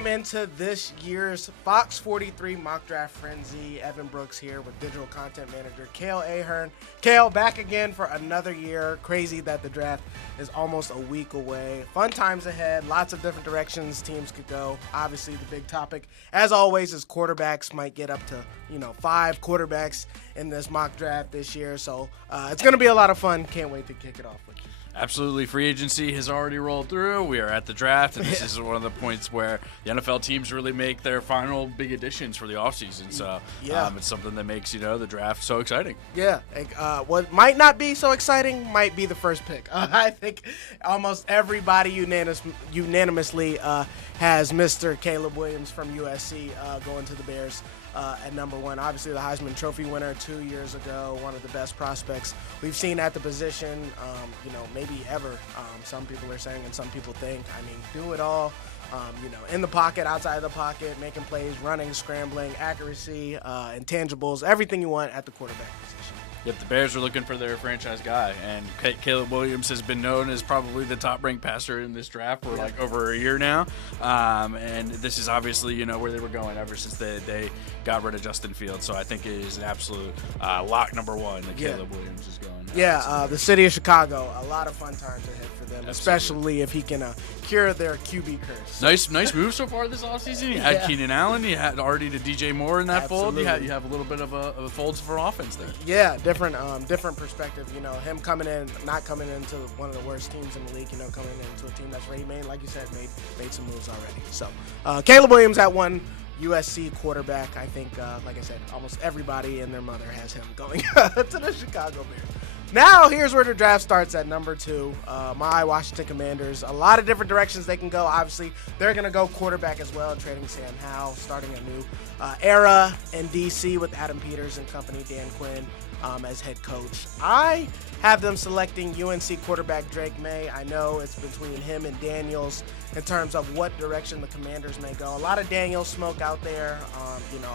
welcome into this year's Fox 43 Mock Draft Frenzy. Evan Brooks here with Digital Content Manager Cale Ahern. Cale, back again for another year. Crazy that the draft is almost a week away. Fun times ahead. Lots of different directions teams could go. Obviously, the big topic, as always, is quarterbacks. Might get up to 5 quarterbacks in this mock draft this year. So it's going to be a lot of fun. Can't wait to kick it off with you. Absolutely. Free agency has already rolled through. We are at the draft, and this is one of the points where the NFL teams really make their final big additions for the offseason. So it's something that makes, the draft so exciting. Yeah. What might not be so exciting might be the first pick. I think almost everybody unanimously has Mr. Caleb Williams from USC going to the Bears. At number 1, obviously the Heisman Trophy winner 2 years ago, one of the best prospects we've seen at the position, maybe ever. Some people are saying and some people think. I mean, do it all. In the pocket, outside of the pocket, making plays, running, scrambling, accuracy, intangibles, everything you want at the quarterback position. Yep, the Bears are looking for their franchise guy, and Caleb Williams has been known as probably the top-ranked passer in this draft for over a year now. And this is obviously, where they were going ever since they got rid of Justin Fields. So I think it is an absolute lock number 1 that Caleb Williams is going. The city of Chicago, a lot of fun times ahead for them, especially if he can cure their QB curse. Nice move so far this offseason. You had Keenan Allen, you had already the DJ Moore in that fold. You have a little bit of a fold for offense there. Yeah, different perspective. Him not coming into one of the worst teams in the league. Coming into a team that's already made, like you said, made some moves already. So Caleb Williams at 1. USC quarterback. I think, like I said, almost everybody and their mother has him going to the Chicago Bears. Now, here's where the draft starts at number 2. My Washington Commanders. A lot of different directions they can go. Obviously, they're going to go quarterback as well, trading Sam Howell, starting a new era in D.C. with Adam Peters and company, Dan Quinn as head coach. I have them selecting UNC quarterback Drake May. I know it's between him and Daniels in terms of what direction the Commanders may go. A lot of Daniels smoke out there.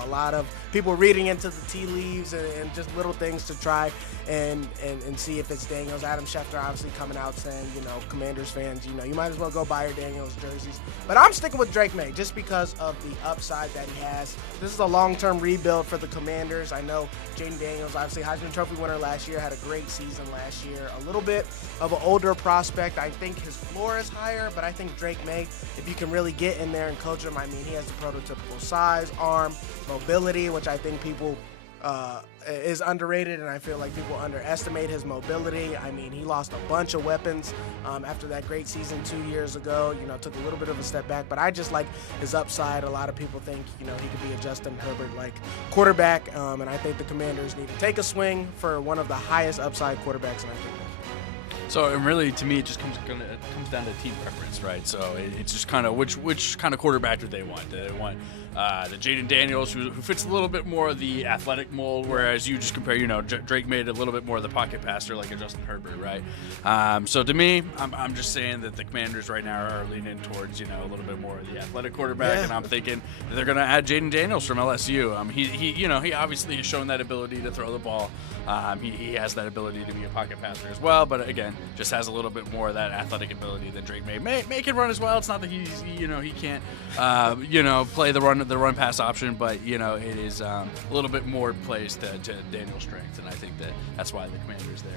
A lot of people reading into the tea leaves and just little things to try and see if it's Daniels. Adam Schefter obviously coming out saying, Commanders fans, you might as well go buy your Daniels jerseys. But I'm sticking with Drake May just because of the upside that he has. This is a long-term rebuild for the Commanders. I know Jaden Daniels, obviously Heisman Trophy winner last year, had a great season last year. A little bit of an older prospect. I think his floor is higher, but I think Drake May, if you can really get in there and coach him, I mean, he has the prototypical size, arm, mobility, which I think people is underrated, and I feel like people underestimate his mobility. I mean, he lost a bunch of weapons after that great season 2 years ago. Took a little bit of a step back, but I just like his upside. A lot of people think, he could be a Justin Herbert-like quarterback, and I think the Commanders need to take a swing for one of the highest upside quarterbacks, and I think So, and really, to me, it just comes down to team preference, right? So it's just kind of which kind of quarterback do they want? Do they want the Jaden Daniels, who fits a little bit more of the athletic mold, whereas you just compare, Drake made a little bit more of the pocket passer like a Justin Herbert, right? So to me, I'm just saying that the Commanders right now are leaning towards, a little bit more of the athletic quarterback, and I'm thinking that they're going to add Jaden Daniels from LSU. He obviously has shown that ability to throw the ball. He has that ability to be a pocket passer as well, but again, just has a little bit more of that athletic ability than Drake May. May can run as well. It's not that he can't, play the run pass option, but it is a little bit more plays to Daniel's strength, and I think that's why the Commanders there.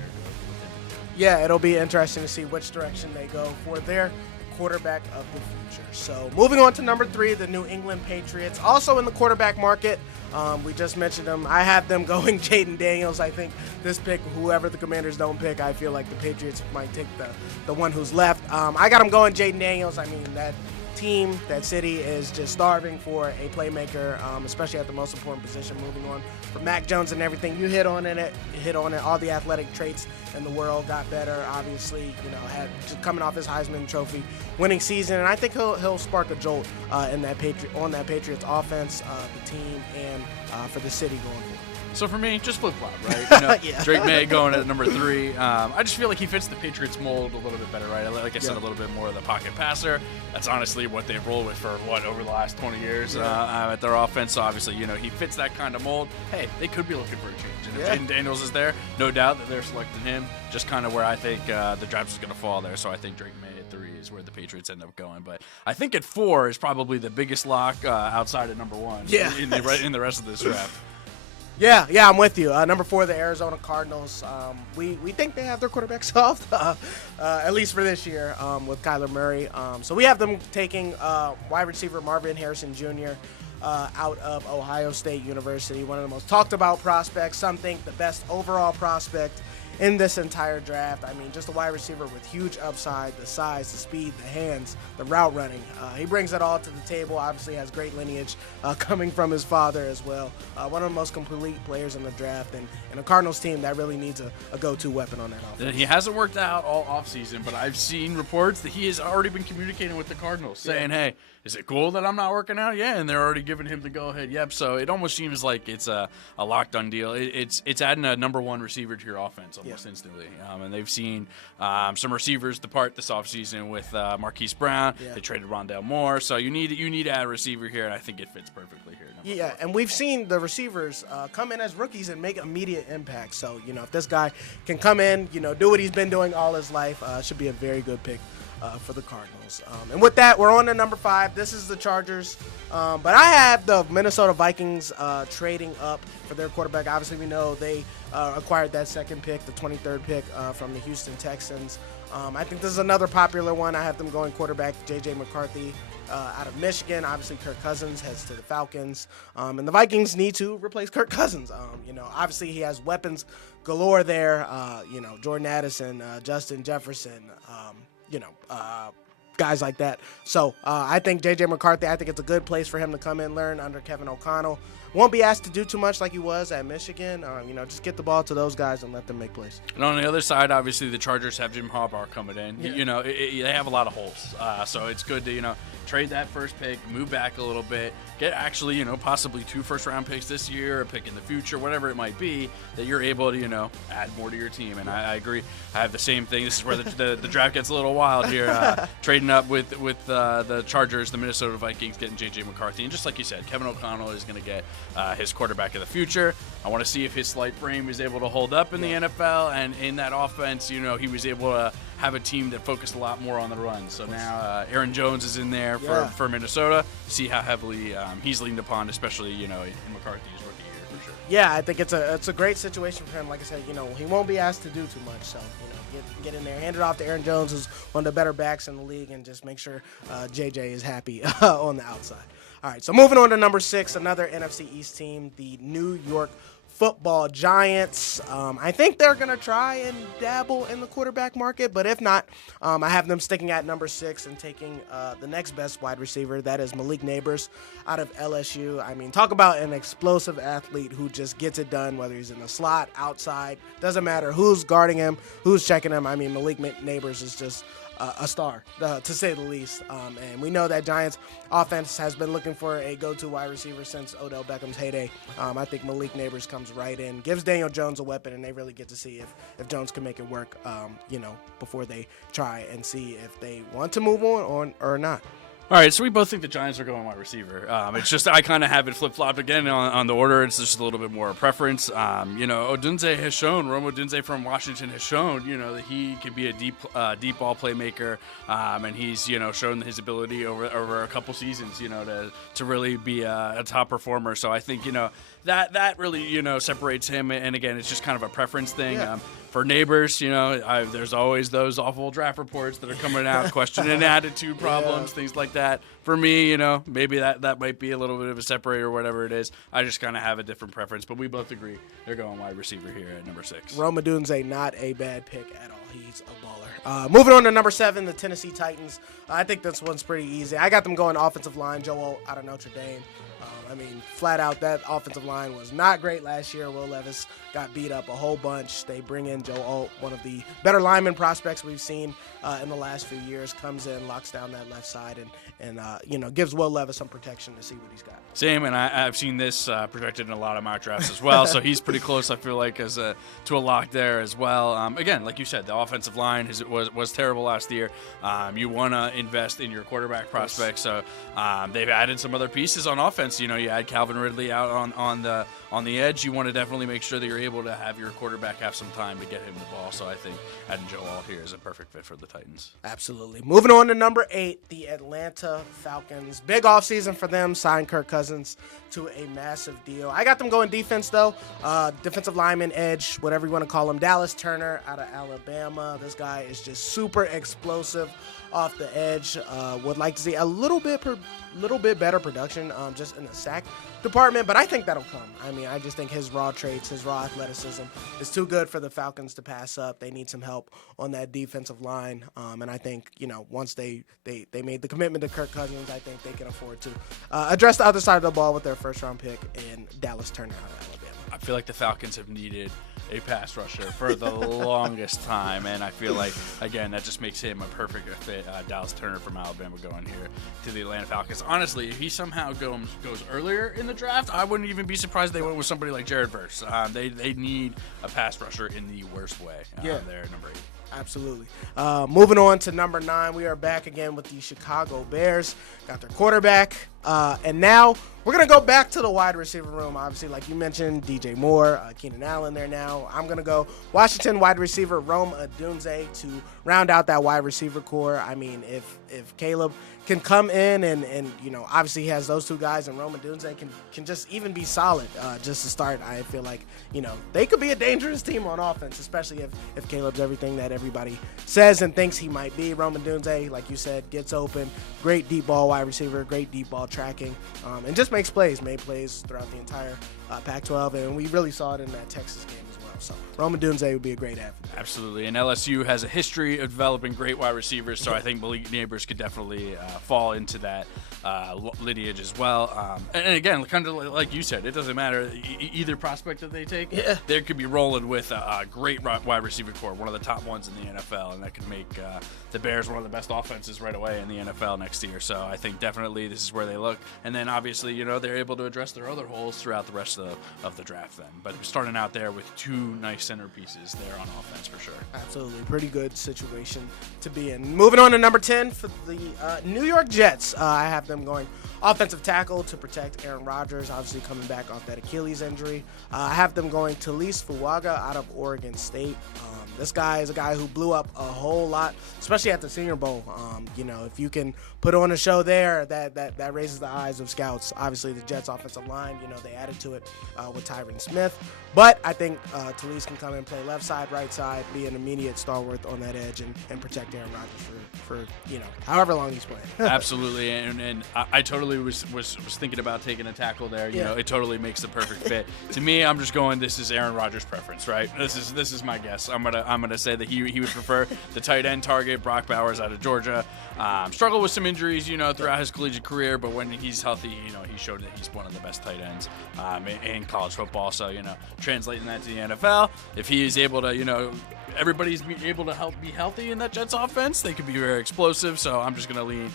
Yeah, it'll be interesting to see which direction they go for their quarterback of the future. So moving on to number 3, the New England Patriots, also in the quarterback market. We just mentioned them. I have them going Jaden Daniels. I think this pick, whoever the Commanders don't pick, I feel like the Patriots might take the one who's left. I got them going Jaden Daniels. I mean, that team, that city is just starving for a playmaker, especially at the most important position. Moving on from Mac Jones and everything, you hit on it. All the athletic traits in the world got better. Obviously, had just coming off his Heisman Trophy winning season, and I think he'll spark a jolt on that Patriots offense, the team, and for the city going forward. So for me, just flip-flop, right? Drake May going at number 3. I just feel like he fits the Patriots mold a little bit better, right? Like I said, a little bit more of the pocket passer. That's honestly what they've rolled with for, over the last 20 years at their offense. So obviously, he fits that kind of mold. Hey, they could be looking for a change. And if Jaden Daniels is there, no doubt that they're selecting him. Just kind of where I think the draft is going to fall there. So I think Drake May 3 is where the Patriots end up going. But I think at 4 is probably the biggest lock outside of number 1 in the rest of this draft. Yeah, I'm with you. Number 4, the Arizona Cardinals. We think they have their quarterback solved, at least for this year, with Kyler Murray. So we have them taking wide receiver Marvin Harrison Jr. Out of Ohio State University, one of the most talked about prospects. Some think the best overall prospect in this entire draft. I mean, just a wide receiver with huge upside, the size, the speed, the hands, the route running. He brings it all to the table. Obviously has great lineage coming from his father as well. One of the most complete players in the draft, and a Cardinals team that really needs a go-to weapon on that offense. He hasn't worked out all offseason, but I've seen reports that he has already been communicating with the Cardinals, saying, hey, is it cool that I'm not working out? Yeah, and they're already giving him the go-ahead. Yep, so it almost seems like it's a locked-on deal. It's adding a number 1 receiver to your offense almost instantly. And they've seen some receivers depart this offseason with Marquise Brown. Yeah. They traded Rondale Moore. So you need to add a receiver here, and I think it fits perfectly here. Yeah, and we've seen the receivers come in as rookies and make immediate impact. So, if this guy can come in, do what he's been doing all his life, should be a very good pick for the Cardinals. And with that, we're on to number 5. This is the Chargers. But I have the Minnesota Vikings trading up for their quarterback. Obviously, we know they acquired that second pick, the 23rd pick from the Houston Texans. I think this is another popular one. I have them going quarterback J.J. McCarthy out of Michigan. Obviously, Kirk Cousins heads to the Falcons. And the Vikings need to replace Kirk Cousins. Obviously, he has weapons galore there. Jordan Addison, Justin Jefferson, guys like that. So I think J.J. McCarthy, I think it's a good place for him to come in, learn under Kevin O'Connell. Won't be asked to do too much like he was at Michigan. Just get the ball to those guys and let them make plays. And on the other side, obviously, the Chargers have Jim Harbaugh coming in. Yeah. They have a lot of holes. So it's good to, trade that first pick, move back a little bit, get actually, possibly 2 first-round picks this year, a pick in the future, whatever it might be, that you're able to, add more to your team. And I agree. I have the same thing. This is where the draft gets a little wild here. Trading up with the Chargers, the Minnesota Vikings, getting J.J. McCarthy. And just like you said, Kevin O'Connell is going to get his quarterback of the future. I want to see if his slight frame is able to hold up in the NFL. And in that offense, he was able to have a team that focused a lot more on the run. So now Aaron Jones is in there for Minnesota. See how heavily he's leaned upon, especially, in McCarthy's rookie year for sure. Yeah, I think it's a great situation for him. Like I said, he won't be asked to do too much. So, get in there, hand it off to Aaron Jones, who's one of the better backs in the league, and just make sure JJ is happy on the outside. All right, so moving on to number 6, another NFC East team, the New York Football Giants. I think they're going to try and dabble in the quarterback market, but if not, I have them sticking at number 6 and taking the next best wide receiver. That is Malik Nabers out of LSU. I mean, talk about an explosive athlete who just gets it done, whether he's in the slot, outside, doesn't matter who's guarding him, who's checking him. I mean, Malik Nabers is just a star, to say the least. And we know that Giants offense has been looking for a go-to wide receiver since Odell Beckham's heyday. I think Malik Nabers comes right in, gives Daniel Jones a weapon, and they really get to see if Jones can make it work, before they try and see if they want to move on or not. All right, so we both think the Giants are going wide receiver. It's just I kind of have it flip-flopped again on the order. It's just a little bit more a preference. Odunze has shown, Rome Odunze from Washington has shown, that he can be a deep ball playmaker, and he's, shown his ability over a couple seasons, to really be a top performer. So I think, that really, separates him. And again, it's just kind of a preference thing. Yeah. For Nabers, there's always those awful draft reports that are coming out, questioning attitude problems, things like that. For me, maybe that might be a little bit of a separator or whatever it is. I just kind of have a different preference, but we both agree they're going wide receiver here at number 6. Rome Odunze, not a bad pick at all. He's a baller. Moving on to number 7, the Tennessee Titans. I think this one's pretty easy. I got them going offensive line, Joe out of Notre Dame. Flat out, that offensive line was not great last year. Will Levis got beat up a whole bunch. They bring in Joe Alt, one of the better lineman prospects we've seen in the last few years. Comes in, locks down that left side, and gives Will Levis some protection to see what he's got. Same, and I've seen this projected in a lot of mock drafts as well. So he's pretty close, I feel like, to a lock there as well. Again, like you said, the offensive line was terrible last year. You want to invest in your quarterback prospects, so they've added some other pieces on offense offense, you add Calvin Ridley out on the edge. You want to definitely make sure that you're able to have your quarterback have some time to get him the ball. So I think adding Joe Alt here is a perfect fit for the Titans. Absolutely. Moving on to number 8, the Atlanta Falcons. Big offseason for them. Signed Kirk Cousins to a massive deal. I got them going defense, though. Defensive lineman, edge, whatever you want to call him. Dallas Turner out of Alabama. This guy is just super explosive off the edge. Would like to see a little bit better production just in the sack department, but I think that'll come. I mean, I just think his raw traits, his raw athleticism is too good for the Falcons to pass up. They need some help on that defensive line, and I think, once they made the commitment to Kirk Cousins, I think they can afford to address the other side of the ball with their first-round pick in Dallas Turner out of Alabama. I feel like the Falcons have needed a pass rusher for the longest time, and I feel like, again, that just makes him a perfect fit. Dallas Turner from Alabama going here to the Atlanta Falcons. Honestly, if he somehow goes earlier in the draft, I wouldn't even be surprised they went with somebody like Jared Verse. They need a pass rusher in the worst way. They're number 8. Absolutely. Moving on to number 9, we are back again with the Chicago Bears. Got their quarterback. And now we're going to go back to the wide receiver room. Obviously, like you mentioned, DJ Moore, Keenan Allen there now. I'm going to go Washington wide receiver Rome Odunze to round out that wide receiver core. I mean, if Caleb can come in and obviously he has those two guys, and Rome Odunze can just even be solid just to start, I feel like, they could be a dangerous team on offense, especially if Caleb's everything that everybody says and thinks he might be. Rome Odunze, like you said, gets open, great deep ball wide receiver, great deep ball tracking, and just made plays throughout the entire Pac-12, and we really saw it in that Texas game as well. So Rome Odunze would be a great add. Absolutely, and LSU has a history of developing great wide receivers, so I think Malik Neighbors could definitely fall into that lineage as well. And again, kind of like you said, it doesn't matter either prospect that they take. Yeah. They could be rolling with a great wide receiver core, one of the top ones in the NFL, and that could make the Bears one of the best offenses right away in the NFL next year. So I think definitely this is where they look, and then obviously they're able to address their other holes throughout the rest of the draft then. But starting out there with 2 nice centerpieces there on offense for sure. Absolutely. Pretty good situation to be in. Moving on to number 10 for the New York Jets. I have them going offensive tackle to protect Aaron Rodgers, obviously coming back off that Achilles injury. I have them going Talise Fuaga out of Oregon State. This guy is a guy who blew up a whole lot, especially at the Senior Bowl. If you can put on a show there, that raises the eyes of scouts. Obviously, the Jets' offensive line, they added to it with Tyron Smith. But I think Talise can come in and play left side, right side, be an immediate stalwart on that edge, and protect Aaron Rodgers for however long he's playing. Absolutely, and I totally was thinking about taking a tackle there. It totally makes the perfect fit. To me, I'm just going, this is Aaron Rodgers' preference, right? This is my guess. I'm gonna say that he would prefer the tight end target, Brock Bowers out of Georgia. Struggled with some injuries, throughout his collegiate career, but when he's healthy, he showed that he's one of the best tight ends in college football. So, translating that to the NFL, if he is able to, everybody's able to be healthy in that Jets offense, they could be very explosive. So I'm just going to lean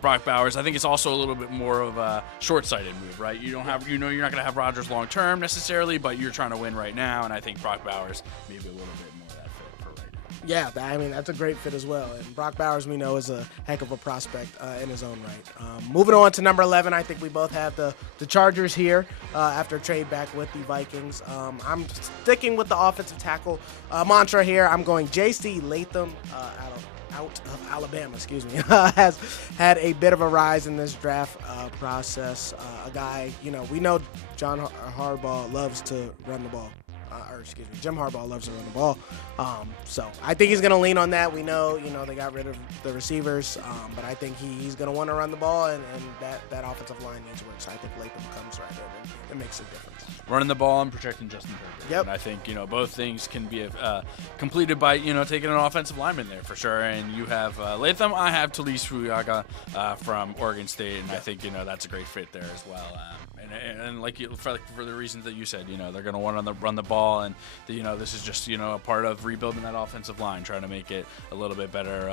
Brock Bowers. I think it's also a little bit more of a short-sighted move, right? You don't have, you're not going to have Rodgers long-term necessarily, but you're trying to win right now, and I think Brock Bowers maybe a little bit more of that fit for right now. Yeah, I mean, that's a great fit as well. And Brock Bowers, we know, is a heck of a prospect in his own right. Moving on to number 11, I think we both have the Chargers here after a trade back with the Vikings. I'm sticking with the offensive tackle mantra here. I'm going J.C. Latham out of Alabama, has had a bit of a rise in this draft process. A guy, we know John Harbaugh loves to run the ball. Jim Harbaugh loves to run the ball. So I think he's going to lean on that. We know, they got rid of the receivers, but I think he's going to want to run the ball, and that offensive line needs work. So I think Latham comes right in and makes a difference. Running the ball and protecting Justin Herbert. Yep. And I think, both things can be completed by, taking an offensive lineman there for sure. And you have Latham. I have Talise Fuaga from Oregon State, and I think, that's a great fit there as well. And like for the reasons that you said, they're going to want to run the ball, and this is just a part of rebuilding that offensive line, trying to make it a little bit better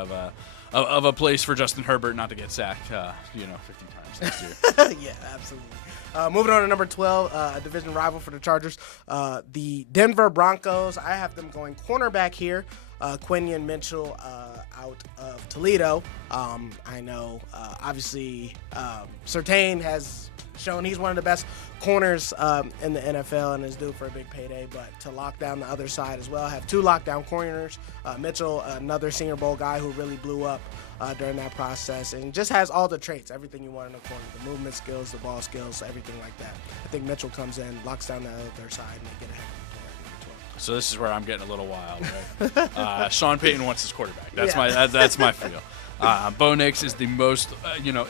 of a place for Justin Herbert not to get sacked, 50 times next year. Yeah, absolutely. Moving on to number 12, a division rival for the Chargers, the Denver Broncos. I have them going cornerback here, Quinion Mitchell out of Toledo. I know, obviously, Surtain has shown he's one of the best corners in the NFL and is due for a big payday, but to lock down the other side as well, have 2 lockdown corners. Mitchell, another Senior Bowl guy who really blew up during that process and just has all the traits, everything you want in a corner, the movement skills, the ball skills, everything like that. I think Mitchell comes in, locks down the other side, and they get a heck of a player. So this is where I'm getting a little wild, right? Sean Payton wants his quarterback. That's my feel. Bo Nix is the most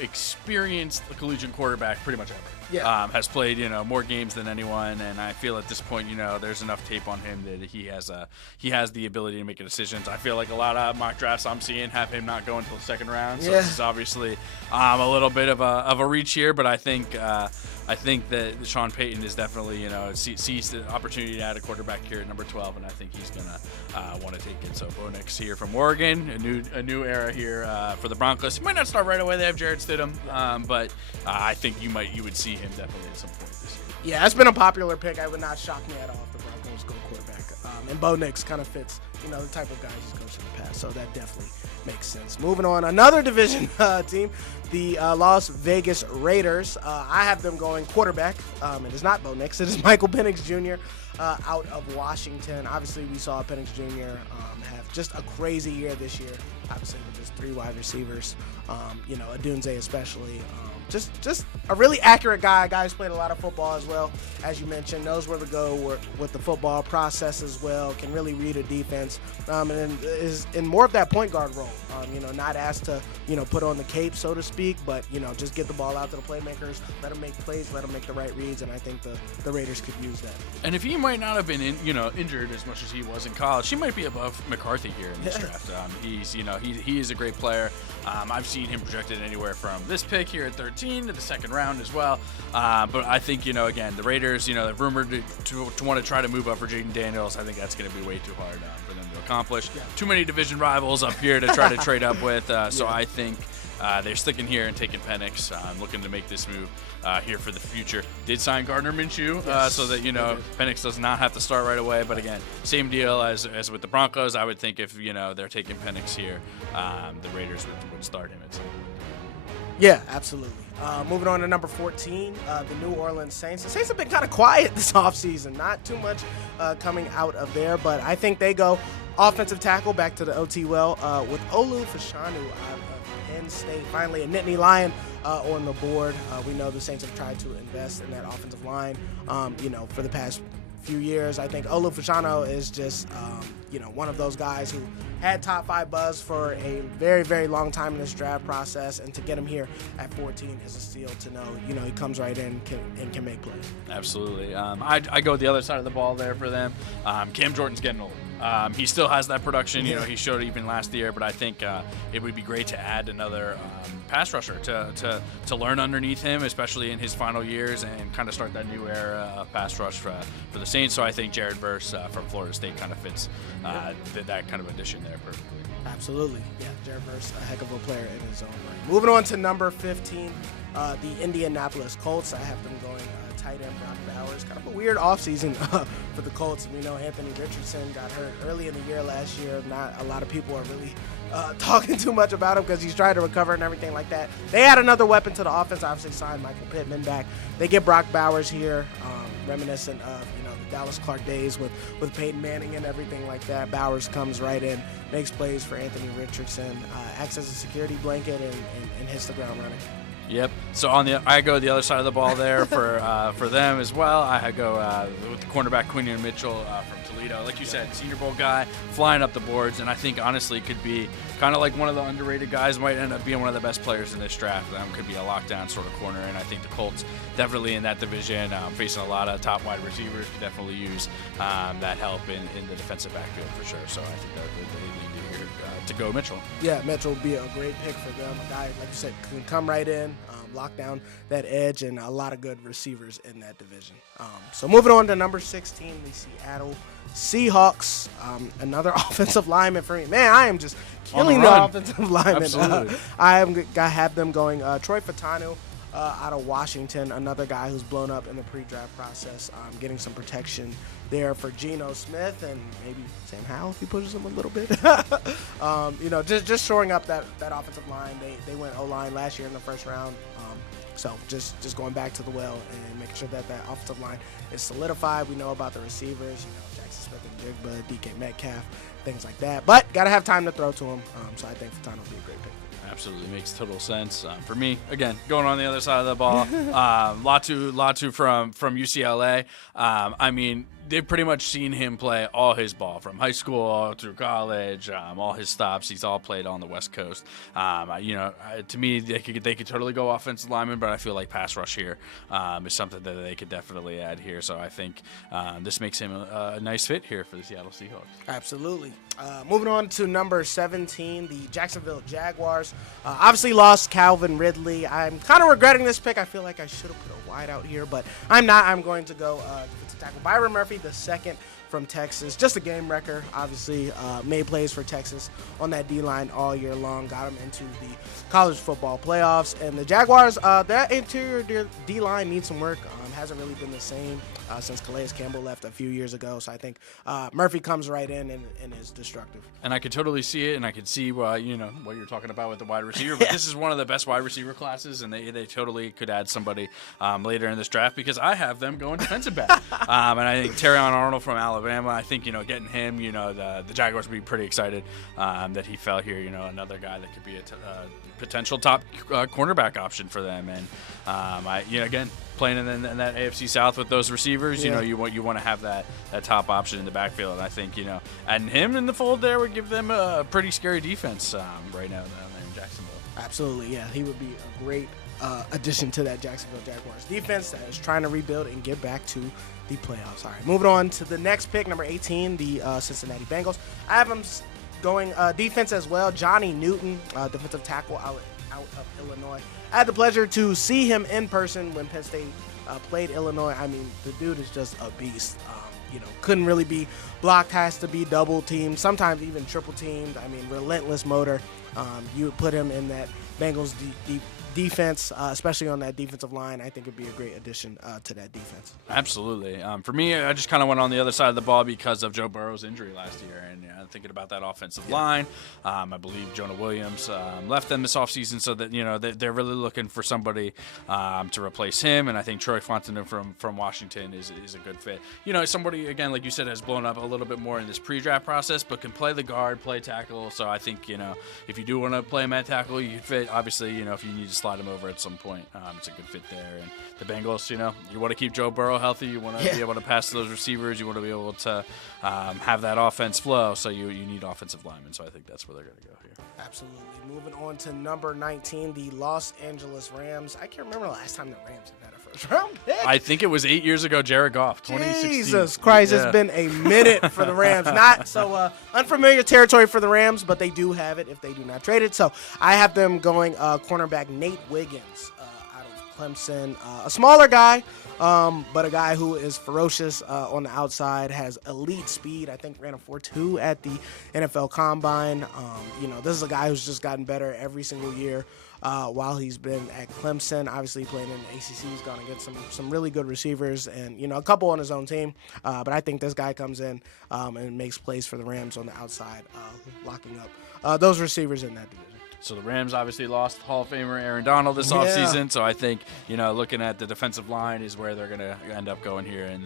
experienced collegiate quarterback pretty much ever. Yeah. Has played more games than anyone, and I feel at this point there's enough tape on him that he has the ability to make decisions. I feel like a lot of mock drafts I'm seeing have him not go until the second round. So this is obviously a little bit of a reach here, but I think that Sean Payton is definitely sees the opportunity to add a quarterback here at number 12, and I think he's gonna want to take it. So Bo Nix here from Oregon, a new era here for the Broncos. He might not start right away. They have Jarrett Stidham, but I think you would see him definitely at some point this year. Yeah, that's been a popular pick. I would not shock me at all if the Broncos go quarterback. And Bo Nix kind of fits, the type of guys he's coached in the past. So that definitely makes sense. Moving on, another division team, the Las Vegas Raiders. I have them going quarterback. It is not Bo Nix. It is Michael Penix Jr. Out of Washington. Obviously, we saw Penix Jr. Have just a crazy year this year. Obviously, with just 3 wide receivers. Adunze especially. Just a really accurate guy. A guy who's played a lot of football as well, as you mentioned, knows where to go with the football process as well, can really read a defense, and is in more of that point guard role. Not asked to, put on the cape, so to speak, but, just get the ball out to the playmakers, let them make plays, let them make the right reads, and I think the Raiders could use that. And if he might not have been injured as much as he was in college, he might be above McCarthy here in this draft. He is a great player. I've seen him projected anywhere from this pick here at 13 to the second round as well. But I think, again, the Raiders, they're rumored to want to try to move up for Jaden Daniels. I think that's going to be way too hard for them to accomplish. Yeah. Too many division rivals up here to try to trade up with. So I think they're sticking here and taking Penix. Looking to make this move here for the future. Did sign Gardner Minshew so that, Penix does not have to start right away. But again, same deal as with the Broncos. I would think if, they're taking Penix here, the Raiders would start him at some point. Yeah, absolutely. Moving on to number 14, the New Orleans Saints. The Saints have been kind of quiet this offseason. Not too much coming out of there, but I think they go offensive tackle back to the OT well with Olu Fashanu out of Penn State. Finally, a Nittany Lion on the board. We know the Saints have tried to invest in that offensive line, for the past few years. I think Olu Fashanu is just, one of those guys who had top 5 buzz for a very, very long time in this draft process, and to get him here at 14 is a steal to know, he comes right in and can make plays. Absolutely. I go the other side of the ball there for them. Cam Jordan's getting old. He still has that production, he showed it even last year, but I think it would be great to add another pass rusher to learn underneath him, especially in his final years, and kind of start that new era of pass rush for the Saints. So I think Jared Verse from Florida State kind of fits that kind of addition there perfectly. Absolutely. Yeah, Jared Verse, a heck of a player in his own right. Moving on to number 15, the Indianapolis Colts. I have them going tight end Brock Bowers. Kind of a weird offseason for the Colts. We know Anthony Richardson got hurt early in the year last year. Not a lot of people are really talking too much about him because he's trying to recover and everything like that. They add another weapon to the offense. Obviously signed Michael Pittman back. They get Brock Bowers here, reminiscent of the Dallas Clark days with Peyton Manning and everything like that. Bowers comes right in, makes plays for Anthony Richardson, acts as a security blanket, and hits the ground running. Yep. So I go the other side of the ball there for them as well. I go with the cornerback Quinion Mitchell from Toledo. Like you said, Senior Bowl guy, flying up the boards, and I think honestly could be kind of like one of the underrated guys. Might end up being one of the best players in this draft. Could be a lockdown sort of corner, and I think the Colts definitely in that division, facing a lot of top wide receivers, could definitely use that help in the defensive backfield for sure. So I think that they need here to go Mitchell. Yeah, Mitchell would be a great pick for them. A guy, like you said, can come right in, lock down that edge, and a lot of good receivers in that division. So moving on to number 16, the Seattle Seahawks. Another offensive lineman for me. Man, I am just killing the offensive linemen. Absolutely. I have them going Troy Fautanu out of Washington, another guy who's blown up in the pre-draft process, getting some protection there for Geno Smith and maybe Sam Howell if he pushes him a little bit. Just shoring up that offensive line. They went O-line last year in the first round. So just going back to the well and making sure that offensive line is solidified. We know about the receivers, Jackson Smith and Jigba, DK Metcalf, things like that. But got to have time to throw to him. So I think Fautanu will be a great pick. Absolutely makes total sense. For me, again, going on the other side of the ball, Latu from UCLA. I mean, they've pretty much seen him play all his ball from high school through college, all his stops. He's all played on the West Coast. To me, they could totally go offensive lineman, but I feel like pass rush here is something that they could definitely add here. So I think this makes him a nice fit here for the Seattle Seahawks. Absolutely. Moving on to number 17, the Jacksonville Jaguars. Obviously lost Calvin Ridley. I'm kind of regretting this pick. I feel like I should have put a wide out here, but I'm not. I'm going to go to tackle Byron Murphy, the second from Texas. Just a game wrecker, obviously. Made plays for Texas on that D-line all year long. Got them into the college football playoffs. And the Jaguars, that interior D-line needs some work. Hasn't really been the same since Calais Campbell left a few years ago. So I think Murphy comes right in and is destructive. And I could totally see it, and I could see what you're talking about with the wide receiver. But this is one of the best wide receiver classes, and they totally could add somebody later in this draft because I have them going defensive back. And I think Terrion Arnold from Alabama, I think, getting him, the Jaguars would be pretty excited that he fell here. Another guy that could be a potential top cornerback option for them. And again, playing in that AFC South with those receivers, you want to have that top option in the backfield. And I think adding him in the fold there would give them a pretty scary defense right now down there in Jacksonville. Absolutely, yeah, he would be a great addition to that Jacksonville Jaguars defense that is trying to rebuild and get back to the playoffs. All right, moving on to the next pick, number 18, the Cincinnati Bengals. I have them going defense as well. Johnny Newton, defensive tackle out of Illinois. I had the pleasure to see him in person when Penn State played Illinois. I mean, the dude is just a beast. Couldn't really be blocked, has to be double teamed, sometimes even triple teamed. I mean, relentless motor. You put him in that Bengals defense, especially on that defensive line. I think it'd be a great addition to that defense. Absolutely. For me, I just kind of went on the other side of the ball because of Joe Burrow's injury last year, and thinking about that offensive line. I believe Jonah Williams left them this offseason, so that they're really looking for somebody to replace him, and I think Troy Fontenot from Washington is a good fit. Somebody, again, like you said, has blown up a little bit more in this pre-draft process, but can play the guard, play tackle. So I think if you do want to play him at tackle, you can fit. Obviously, if you need to slide him over at some point, it's a good fit there. And the Bengals, you want to keep Joe Burrow healthy. You want to be able to pass to those receivers. You want to be able to have that offense flow. So you need offensive linemen. So I think that's where they're going to go here. Absolutely. Moving on to number 19, the Los Angeles Rams. I can't remember the last time the Rams have had a first-round pick. I think it was 8 years ago, Jared Goff, 2016. Jesus Christ, It's been a minute for the Rams. Not so unfamiliar territory for the Rams, but they do have it if they do not trade it. So I have them going cornerback Nate Wiggins out of Clemson. A smaller guy, but a guy who is ferocious on the outside, has elite speed. I think ran a 4.2 at the NFL Combine. This is a guy who's just gotten better every single year while he's been at Clemson. Obviously playing in the ACC, he's going to get some really good receivers and, a couple on his own team. But I think this guy comes in and makes plays for the Rams on the outside, locking up those receivers in that division. So the Rams obviously lost Hall of Famer Aaron Donald this offseason. So I think, looking at the defensive line is where they're going to end up going here in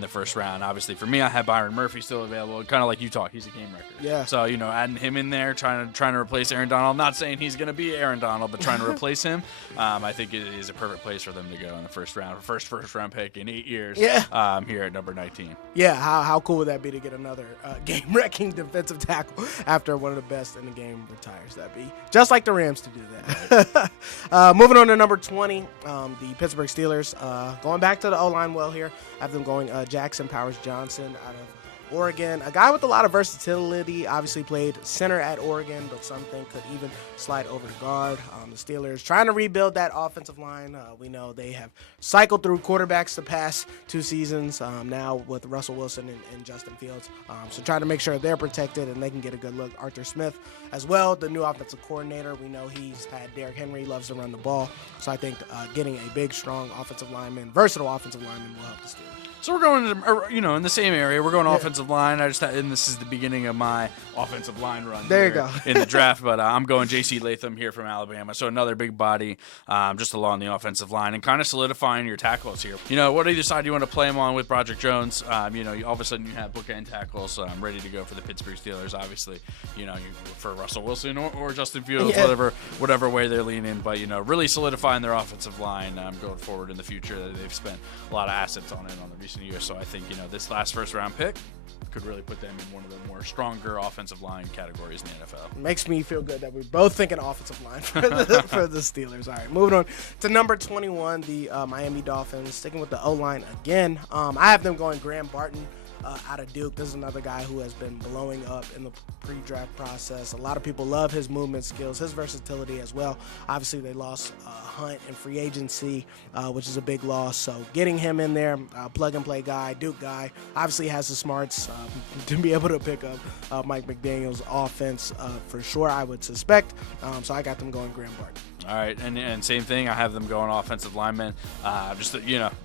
the first round. Obviously, for me, I have Byron Murphy still available. Kind of like you talk, he's a game wrecker. Yeah. So, adding him in there, trying to replace Aaron Donald. Not saying he's going to be Aaron Donald, but trying to replace him, I think it is a perfect place for them to go in the first round. First round pick in 8 years here at number 19. Yeah, how cool would that be to get another game-wrecking defensive tackle after one of the best in the game retires? That'd be just like the Rams to do that. Moving on to number 20, the Pittsburgh Steelers. Going back to the O-line well here. I have them going Jackson Powers Johnson out of Oregon. A guy with a lot of versatility. Obviously played center at Oregon, but some think could even slide over to guard. The Steelers trying to rebuild that offensive line. We know they have cycled through quarterbacks the past 2 seasons now with Russell Wilson and Justin Fields. So trying to make sure they're protected and they can get a good look. Arthur Smith as well, the new offensive coordinator. We know he's had Derrick Henry, loves to run the ball. So I think getting a big, strong offensive lineman, versatile offensive lineman will help the Steelers. So we're going to, in the same area. We're going offensive line. And this is the beginning of my offensive line run. There you go. In the draft, but I'm going J.C. Latham here from Alabama. So another big body, just along the offensive line, and kind of solidifying your tackles here. What either side you want to play them on with Broderick Jones? All of a sudden you have bookend tackles ready to go for the Pittsburgh Steelers. Obviously, you for Russell Wilson or Justin Fields, whatever way they're leaning. But really solidifying their offensive line going forward in the future. They've spent a lot of assets on it on the recent years. So I think this last first-round pick could really put them in one of the more stronger offensive line categories in the NFL. Makes me feel good that we're both thinking offensive line for the Steelers. All right, moving on to number 21, the Miami Dolphins. Sticking with the O-line again. I have them going Graham Barton out of Duke. This is another guy who has been blowing up in the pre-draft process. A lot of people love his movement skills, his versatility as well. Obviously, they lost Hunt in free agency, which is a big loss. So getting him in there, plug-and-play guy, Duke guy, obviously has the smarts to be able to pick up Mike McDaniel's offense for sure, I would suspect. So I got them going Graham Barton. All right, and same thing. I have them going offensive linemen,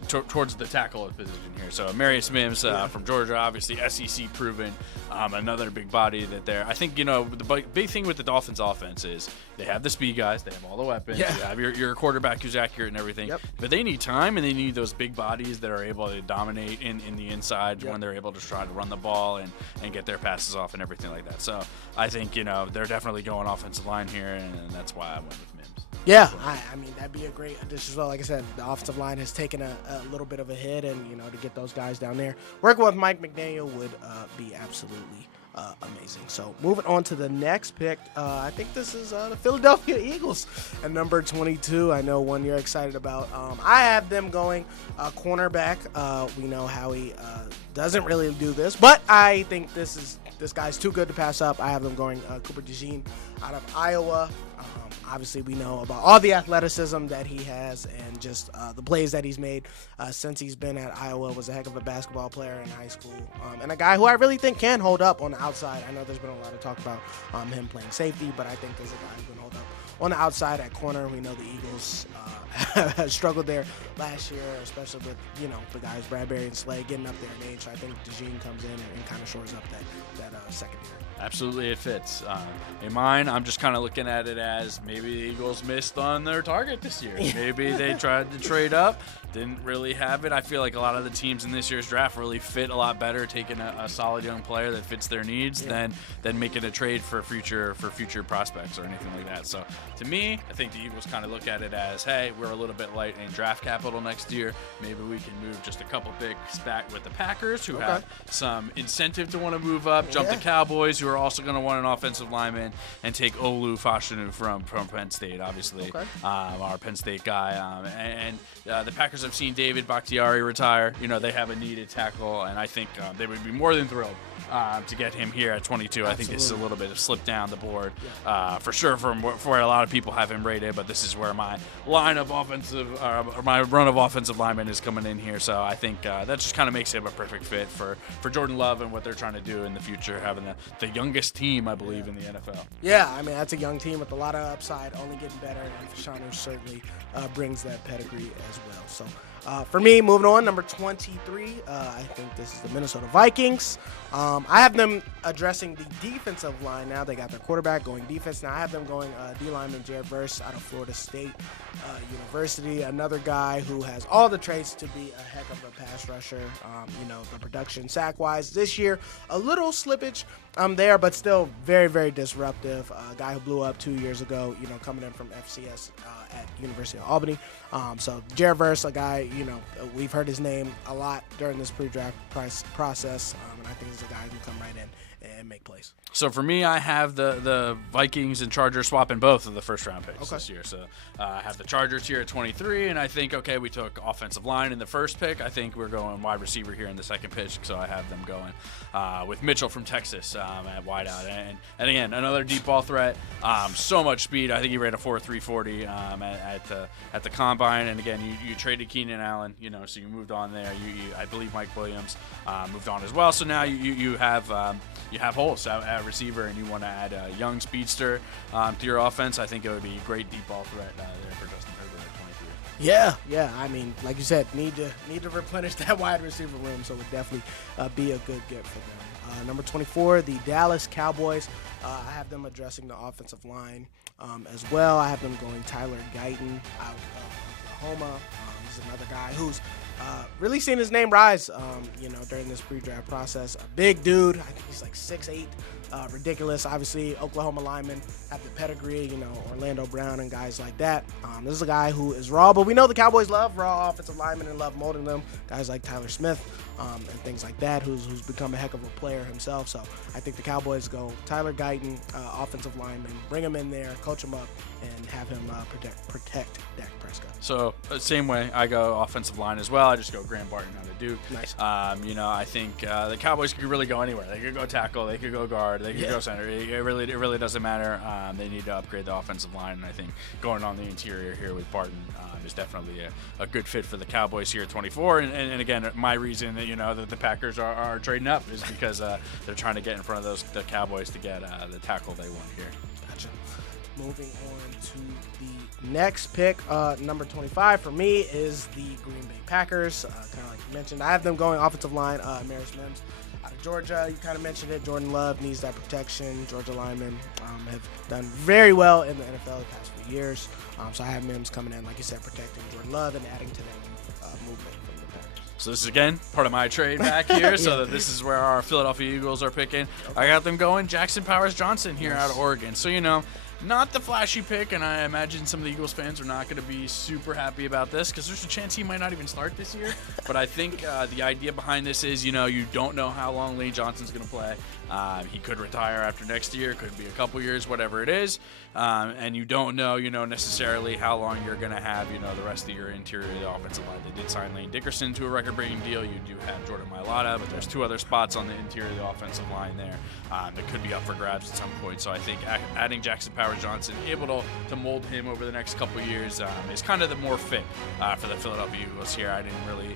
towards the tackle position here. So Marius Mims from Georgia, obviously SEC proven, another big body that there. I think the big thing with the Dolphins offense is they have the speed guys, they have all the weapons, you have your quarterback who's accurate and everything, but they need time and they need those big bodies that are able to dominate in the inside when they're able to try to run the ball and get their passes off and everything like that. So I think they're definitely going offensive line here, and that's why I went with Mims. Yeah, I mean, that'd be a great addition as well. Like I said, the offensive line has taken a little bit of a hit, and, to get those guys down there. Working with Mike McDaniel would be absolutely amazing. So moving on to the next pick, I think this is the Philadelphia Eagles at number 22. I know one you're excited about. I have them going cornerback. We know Howie doesn't really do this, but I think this guy's too good to pass up. I have them going Cooper DeJean out of Iowa. Obviously, we know about all the athleticism that he has and just the plays that he's made since he's been at Iowa. Was a heck of a basketball player in high school, and a guy who I really think can hold up on the outside. I know there's been a lot of talk about him playing safety, but I think there's a guy who can hold up on the outside at corner. We know the Eagles struggled there last year, especially with the guys Bradbury and Slay getting up there in age. So I think DeJean comes in and kind of shores up that secondary. Absolutely, it fits. In mine, I'm just kind of looking at it as maybe the Eagles missed on their target this year. Maybe they tried to trade up, didn't really have it. I feel like a lot of the teams in this year's draft really fit a lot better taking a solid young player that fits their needs than making a trade for future prospects or anything like that. So to me, I think the Eagles kind of look at it as, hey, we're a little bit light in draft capital next year. Maybe we can move just a couple picks back with the Packers, who have some incentive to want to move up, jump the Cowboys, who are also going to want an offensive lineman, and take Olu Fashanu from Penn State, obviously, our Penn State guy. And the Packers have seen David Bakhtiari retire. They have a needed tackle, and I think they would be more than thrilled to get him here at 22. Absolutely. I think this is a little bit of slip down the board for sure from where a lot of people have him rated, but this is where my line of my run of offensive linemen is coming in here. So I think that just kind of makes him a perfect fit for Jordan Love and what they're trying to do in the future, having the youngest team, I believe, in the NFL. Yeah, I mean, that's a young team with a lot of upside, only getting better, and Fashanu certainly brings that pedigree as well. So for me, moving on, number 23, I think this is the Minnesota Vikings. I have them addressing the defensive line now. They got their quarterback going defense. Now I have them going D-lineman Jared Verse out of Florida State University. Another guy who has all the traits to be a heck of a pass rusher. The production sack-wise this year, a little slippage there, but still very, very disruptive. A guy who blew up 2 years ago, coming in from FCS at University of Albany. So Jared Verse, a guy, we've heard his name a lot during this pre-draft process, and I think he's a guy who can come right in and make plays. So for me, I have the Vikings and Chargers swapping both of the first-round picks this year. So I have the Chargers here at 23, and I think, we took offensive line in the first pick. I think we're going wide receiver here in the second pick, so I have them going with Mitchell from Texas at wideout. And again, another deep ball threat, so much speed. I think he ran a 4.3 40 at the combine. And again, you traded Keenan Allen, so you moved on there. I believe Mike Williams moved on as well. So now you have holes at receiver, and you want to add a young speedster to your offense. I think it would be a great deep ball threat there for Justin Herbert at 23. Yeah. I mean, like you said, need to replenish that wide receiver room, so it would definitely be a good get for them. Number 24, the Dallas Cowboys. I have them addressing the offensive line as well. I have them going Tyler Guyton out of Oklahoma. He's another guy who's really seen his name rise, during this pre-draft process. A big dude. I think he's like 6'8", ridiculous. Obviously, Oklahoma linemen have the pedigree, Orlando Brown and guys like that. This is a guy who is raw, but we know the Cowboys love raw offensive linemen and love molding them. Guys like Tyler Smith and things like that, who's become a heck of a player himself. So I think the Cowboys go Tyler Guyton, offensive lineman, bring him in there, coach him up, and have him protect Dak Prescott. So same way, I go offensive line as well. I just go Graham Barton out of Duke. Nice. I think the Cowboys could really go anywhere. They could go tackle, they could go guard, they could go center. It really doesn't matter. They need to upgrade the offensive line, and I think going on the interior here with Barton is definitely a good fit for the Cowboys here at 24. And again, my reason that the Packers are trading up is because they're trying to get in front of the Cowboys to get the tackle they want here. Gotcha. Moving on to the next pick, number 25 for me is the Green Bay Packers. Kind of like you mentioned, I have them going offensive line. Maris Mims out of Georgia. You kind of mentioned it. Jordan Love needs that protection. Georgia linemen have done very well in the NFL the past few years. So I have Mims coming in, like you said, protecting Jordan Love and adding to that movement from the Packers. So this is, again, part of my trade back here. So that this is where our Philadelphia Eagles are picking. Okay. I got them going Jackson Powers Johnson here out of Oregon. So, not the flashy pick, and I imagine some of the Eagles fans are not going to be super happy about this because there's a chance he might not even start this year. But I think the idea behind this is, you don't know how long Lane Johnson's going to play. He could retire after next year, could be a couple years, whatever it is. And you don't know, necessarily how long you're going to have, the rest of your interior of the offensive line. They did sign Lane Dickerson to a record-breaking deal. You do have Jordan Mailata, but there's two other spots on the interior of the offensive line there that could be up for grabs at some point. So I think adding Jackson Powers Johnson, able to mold him over the next couple of years, is kind of the more fit for the Philadelphia Eagles here. I didn't really,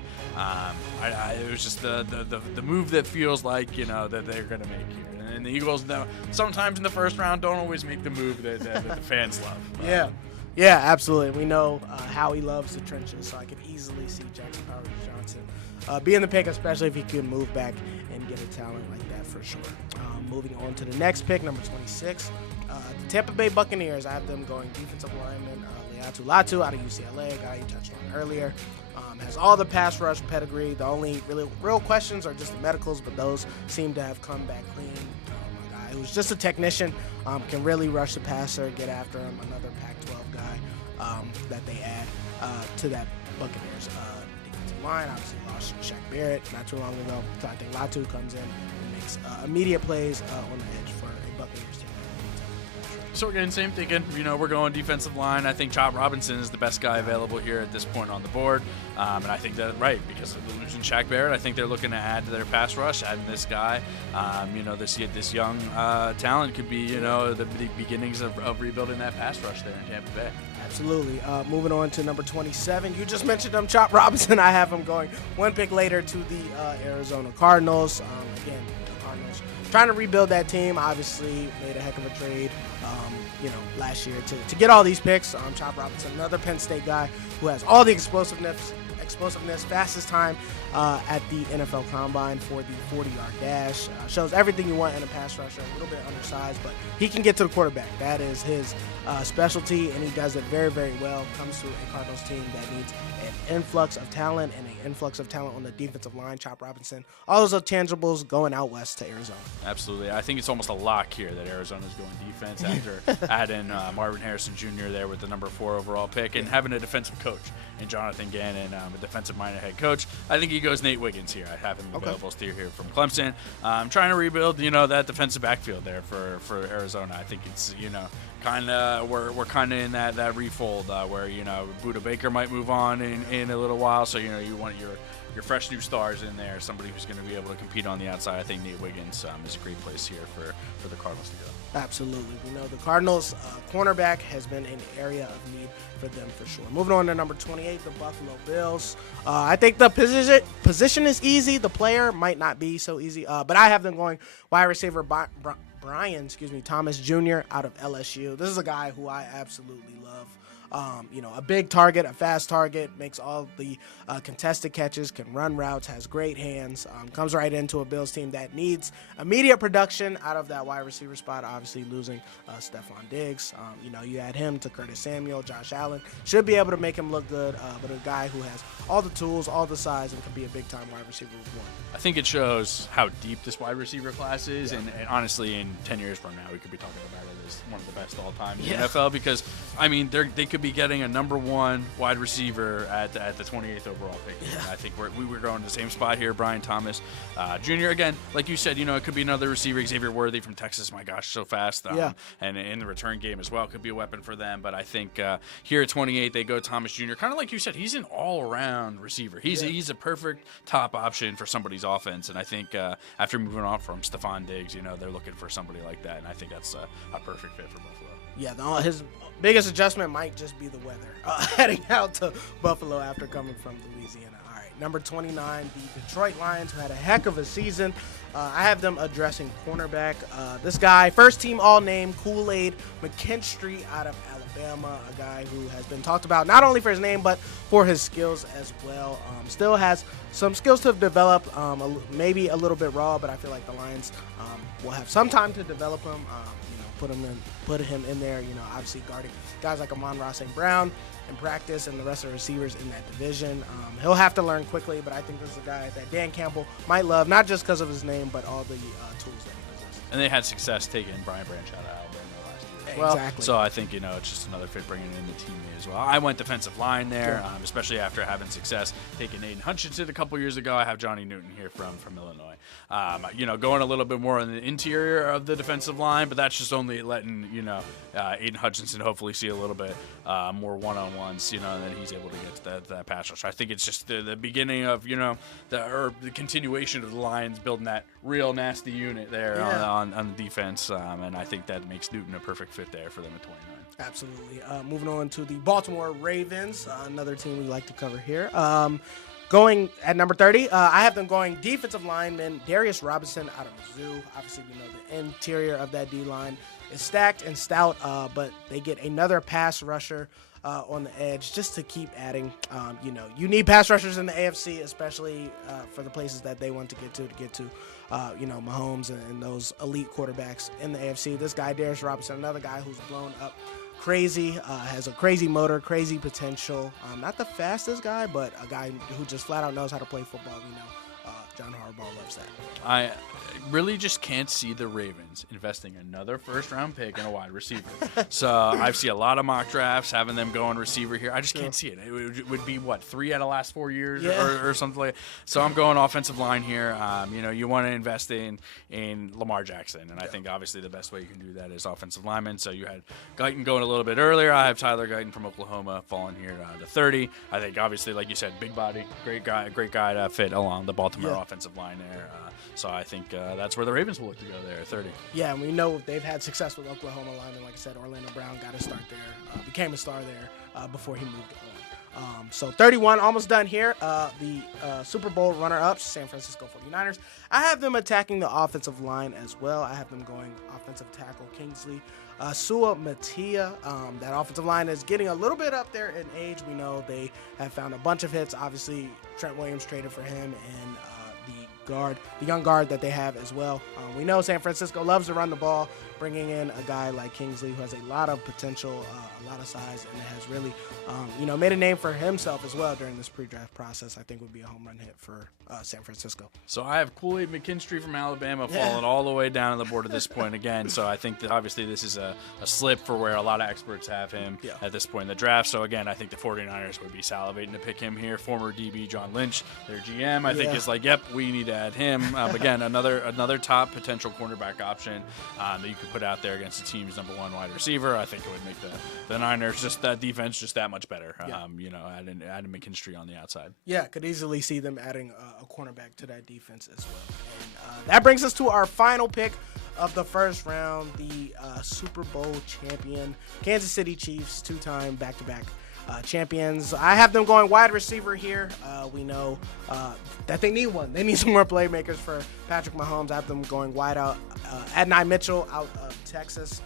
it was just the move that feels like, that they're going to make here. And the Eagles, sometimes in the first round, don't always make the move that the fans love. Yeah, absolutely. We know how he loves the trenches, so I could easily see Jackson Powers Johnson be in the pick, especially if he could move back and get a talent like that for sure. Moving on to the next pick, number 26, the Tampa Bay Buccaneers. I have them going defensive lineman Laiatu Latu out of UCLA, a guy you touched on earlier. Has all the pass rush pedigree. The only real questions are just the medicals, but those seem to have come back clean. A guy who's just a technician, can really rush the passer, get after him. Another Pac-12 guy that they add to that Buccaneers defensive line. Obviously lost Shaq Barrett not too long ago. So I think Latu comes in and makes immediate plays on the edge for a Buccaneers team. So again, same thinking. We're going defensive line. I think Chop Robinson is the best guy available here at this point on the board. And I think that, because of losing Shaq Barrett, I think they're looking to add to their pass rush, adding this guy. This young talent could be, the beginnings of rebuilding that pass rush there in Tampa Bay. Absolutely. Moving on to number 27. You just mentioned him, Chop Robinson. I have him going one pick later to the Arizona Cardinals. Again, the Cardinals trying to rebuild that team. Obviously made a heck of a trade, last year to get all these picks. Chop Robinson, another Penn State guy who has all the explosiveness, fastest time at the NFL Combine for the 40-yard dash. Shows everything you want in a pass rusher. A little bit undersized, but he can get to the quarterback. That is his specialty, and he does it very, very well. Comes to a Cardinals team that needs an influx of talent and an influx of talent on the defensive line. Chop Robinson, all those intangibles going out west to Arizona. Absolutely. I think it's almost a lock here that Arizona's going defense after adding Marvin Harrison Jr. there with the number 4 overall pick and having a defensive coach in Jonathan Gannon, a defensive-minded head coach. I think he goes Nate Wiggins here. I have him available still here from Clemson. Trying to rebuild, that defensive backfield there for Arizona. I think it's, kind of we're kind of in that refold where Budda Baker might move on in a little while, so you want your fresh new stars in there, somebody who's going to be able to compete on the outside. I think Nate Wiggins is a great place here for the Cardinals to go. Absolutely. We know the Cardinals cornerback has been an area of need for them for sure. Moving on to number 28, the Buffalo Bills. I think the position is easy. The player might not be so easy, but I have them going wide receiver Brian Thomas Jr. out of LSU. This is a guy who I absolutely love. A big target, a fast target, makes all the contested catches, can run routes, has great hands, comes right into a Bills team that needs immediate production out of that wide receiver spot. Obviously losing Stephon Diggs. You add him to Curtis Samuel, Josh Allen. Should be able to make him look good, but a guy who has all the tools, all the size, and can be a big-time wide receiver with one. I think it shows how deep this wide receiver class is, and honestly, in 10 years from now, we could be talking about it as one of the best all time in the NFL because, they could be getting a number one wide receiver at the 28th overall pick. Yeah. I think we were going to the same spot here. Brian Thomas Jr., again, like you said, it could be another receiver. Xavier Worthy from Texas, my gosh, so fast. And in the return game as well, could be a weapon for them. But I think here at 28, they go Thomas Jr., kind of like you said, he's an all-around receiver. He's a perfect top option for somebody's offense. And I think after moving on from Stephon Diggs, they're looking for somebody like that. And I think that's a perfect fit for Buffalo. Yeah, his biggest adjustment might just be the weather heading out to Buffalo after coming from Louisiana. All right, number 29, the Detroit Lions, who had a heck of a season. I have them addressing cornerback. This guy, first-team All-Name, Kool-Aid McKinstry out of Alabama, a guy who has been talked about not only for his name but for his skills as well. Still has some skills to develop, maybe a little bit raw, but I feel like the Lions will have some time to develop him. Put him in there. Obviously guarding guys like Amon-Ra St. Brown in practice and the rest of the receivers in that division. He'll have to learn quickly, but I think this is a guy that Dan Campbell might love, not just because of his name, but all the tools that he possesses. And they had success taking Brian Branch out of Alabama last year as well. Exactly. So I think, it's just another fit bringing in the teammate as well. I went defensive line there, especially after having success taking Aiden Hutchinson a couple years ago. I have Johnny Newton here from Illinois. Going a little bit more on the interior of the defensive line, but that's just only letting, Aiden Hutchinson hopefully see a little bit more one-on-ones, and then he's able to get to that pass rush. I think it's just the beginning of, the continuation of the Lions building that real nasty unit there on the defense, and I think that makes Newton a perfect fit there for them at 29. Absolutely. Moving on to the Baltimore Ravens, another team we like to cover here. Going at number 30, I have them going defensive lineman Darius Robinson out of Mizzou. Obviously, we know the interior of that D-line is stacked and stout, but they get another pass rusher on the edge just to keep adding. You need pass rushers in the AFC, especially for the places that they want to get to. Mahomes and those elite quarterbacks in the AFC. This guy, Darius Robinson, another guy who's blown up crazy, has a crazy motor, crazy potential. Not the fastest guy, but a guy who just flat out knows how to play football. John Harbaugh loves that. I really just can't see the Ravens investing another first-round pick in a wide receiver. So I've seen a lot of mock drafts having them going receiver here. I just can't see it. It would be, 3 out of the last 4 years or something like that. So I'm going offensive line here. You want to invest in Lamar Jackson, and I think obviously the best way you can do that is offensive lineman. So you had Guyton going a little bit earlier. I have Tyler Guyton from Oklahoma falling here to 30. I think obviously, like you said, big body, great guy to fit along the Baltimore offensive line there. So I think that's where the Ravens will look to go there, 30. Yeah, and we know they've had success with Oklahoma linemen. Like I said, Orlando Brown got a start there, became a star there before he moved on. So 31, almost done here. The Super Bowl runner-ups, San Francisco 49ers. I have them attacking the offensive line as well. I have them going offensive tackle Kingsley Suamataia. That offensive line is getting a little bit up there in age. We know they have found a bunch of hits. Obviously, Trent Williams traded for him, and the young guard that they have as well. We know San Francisco loves to run the ball, bringing in a guy like Kingsley who has a lot of potential, a lot of size, and has really, made a name for himself as well during this pre-draft process. I think would be a home run hit for San Francisco. So I have Kool-Aid McKinstry from Alabama falling all the way down on the board at this point again. So I think that obviously this is a slip for where a lot of experts have him at this point in the draft. So again, I think the 49ers would be salivating to pick him here. Former DB John Lynch, their GM, I think is like, yep, we need to add him. Again, another top potential cornerback option that you could put out there against the team's number one wide receiver. I think it would make the Niners, just that defense, just that much better. Adding McKinstry on the outside. Yeah, could easily see them adding a cornerback to that defense as well. And that brings us to our final pick of the first round, the Super Bowl champion Kansas City Chiefs, two-time back-to-back champions. I have them going wide receiver here. We know that they need one. They need some more playmakers for Patrick Mahomes. I have them going wide out. Adonai Mitchell out of Texas.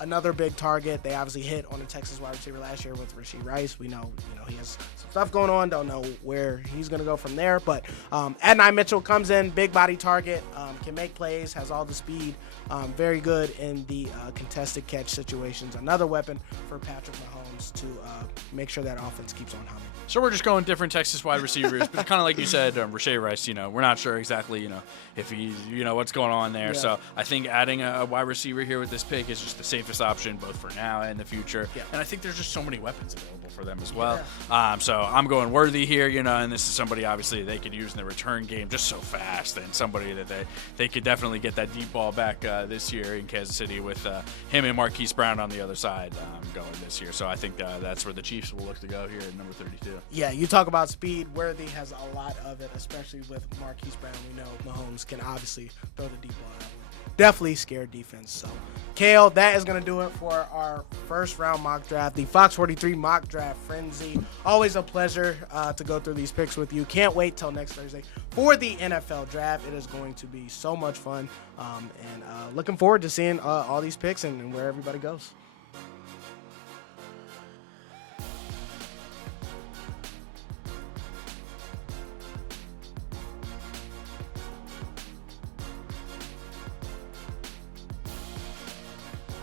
Another big target. They obviously hit on the Texas wide receiver last year with Rashee Rice. We know, he has some stuff going on. Don't know where he's going to go from there. But Adonai Mitchell comes in, big body target, can make plays, has all the speed, very good in the contested catch situations. Another weapon for Patrick Mahomes to make sure that offense keeps on humming. So we're just going different Texas wide receivers, but kind of like you said, Rashee Rice, we're not sure exactly, if he's, what's going on there. Yeah. So I think adding a wide receiver here with this pick is just the safest option, both for now and the future. Yeah. And I think there's just so many weapons available for them as well. Yeah. So I'm going Worthy here, and this is somebody obviously they could use in the return game just so fast, and somebody that they could definitely get that deep ball back this year in Kansas City with him and Marquise Brown on the other side going this year. So I think that's where the Chiefs will look to go here at number 32. Yeah, you talk about speed. Worthy has a lot of it, especially with Marquise Brown. We know Mahomes can obviously throw the deep ball out. Definitely scared defense. So, Kale, that is going to do it for our first round mock draft, the Fox 43 mock draft frenzy. Always a pleasure to go through these picks with you. Can't wait till next Thursday for the NFL draft. It is going to be so much fun, and looking forward to seeing all these picks and where everybody goes.